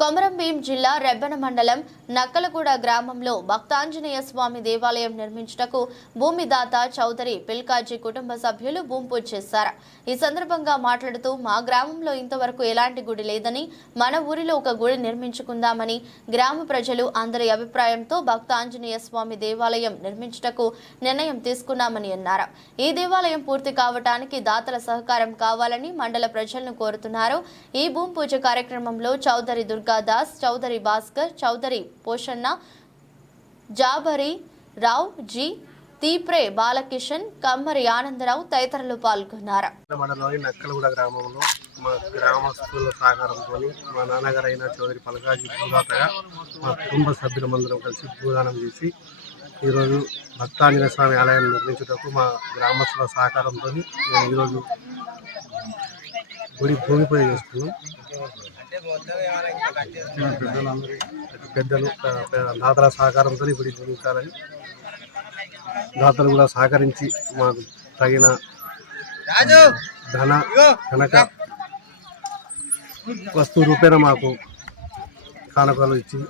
కొమరంభీం జిల్లా రెబ్బెన మండలం నక్కలగూడ గ్రామంలో భక్తాంజనేయ స్వామి దేవాలయం నిర్మించుటకు భూమిదాత చౌదరి పిల్కాజీ కుటుంబ సభ్యులు భూమి పూజ చేశారు. ఈ సందర్భంగా మాట్లాడుతూ మా గ్రామంలో ఇంతవరకు ఎలాంటి గుడి లేదని, మన ఊరిలో ఒక గుడి నిర్మించుకుందామని గ్రామ ప్రజలు అందరి అభిప్రాయంతో భక్తాంజనేయ స్వామి దేవాలయం నిర్మించుటకు నిర్ణయం తీసుకున్నామని అన్నారు. ఈ దేవాలయం పూర్తి కావడానికి దాతల సహకారం కావాలని మండల ప్రజలను కోరుతున్నారు. ఈ భూమి పూజ కార్యక్రమంలో చౌదరి దాస్, చౌదరి భాస్కర్, చౌదరి పోషన్న, జాబరి రావు, జి తీప్రే బాలకిషన్, కమ్మరి ఆనందరావు తదితరులు పాల్గొన్నారు. మండలంలోని నక్కలగూడ గ్రామంలో మా గ్రామస్తుల సహకారంతో మా నాన్నగారు అయిన చౌదరి పలకాజీ భూదాతగా మా కుటుంబ సభ్యులందరం కలిసి భూదానం చేసి ఈరోజు భక్తాంజనేయ స్వామి ఆలయం నిర్మించుటకు మా గ్రామస్తుల సహకారంతో మేము ఈరోజు గుడి భూమి పూజ చేసుకున్నాం. పెద్దలు దాతల సహకారంతో గుడి నిర్మించాలని, దాతలు కూడా సహకరించి మాకు తగిన కనుక వస్తువు రూపేణ మాకు కానుకలు ఇచ్చి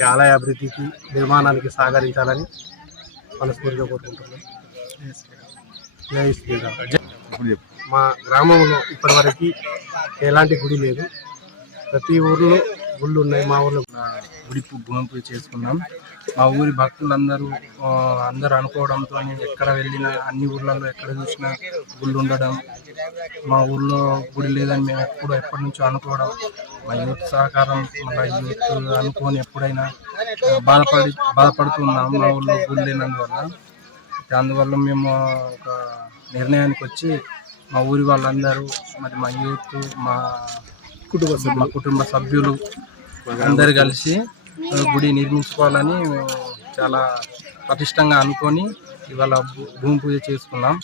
ఈ ఆలయ అభివృద్ధికి నిర్మాణానికి సహకరించాలని మనస్ఫూర్తిగా కోరుకుంటున్నాం. జై శ్రీరామ్. మా గ్రామంలో ఇప్పటివరకు ఎలాంటి గుడి లేదు. ప్రతి ఊర్లో గుళ్ళు ఉన్నాయి. మా ఊర్లో గుడి భూమి పూజ చేసుకున్నాం. మా ఊరి భక్తులందరూ అనుకోవడంతో ఎక్కడ వెళ్ళినా అన్ని ఊర్లలో ఎక్కడ చూసినా గుళ్ళు ఉండడం, మా ఊర్లో గుడి లేదని మేము ఎప్పటి నుంచో అనుకోవడం, మా యూత్ సహకారం, మా యూత్ అనుకోని ఎప్పుడైనా బాధపడుతున్నాం మా ఊళ్ళో గుడి లేనందువల్ల. అందువల్ల మేము ఒక నిర్ణయానికి వచ్చి మా ఊరి వాళ్ళందరూ, మరి మా యూత్, మా కుటుంబ సభ్యులు అందరు కలిసి గుడి నిర్మించుకోవాలని చాలా పటిష్టంగా అనుకొని ఇవాళ భూమి పూజ చేసుకున్నాం.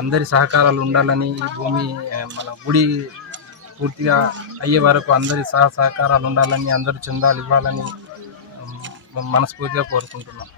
అందరి సహకారాలు ఉండాలని, ఈ మన గుడి పూర్తిగా అయ్యే వరకు అందరి సహకారాలు ఉండాలని, అందరూ చందాలు ఇవ్వాలని మనస్ఫూర్తిగా కోరుకుంటున్నాం.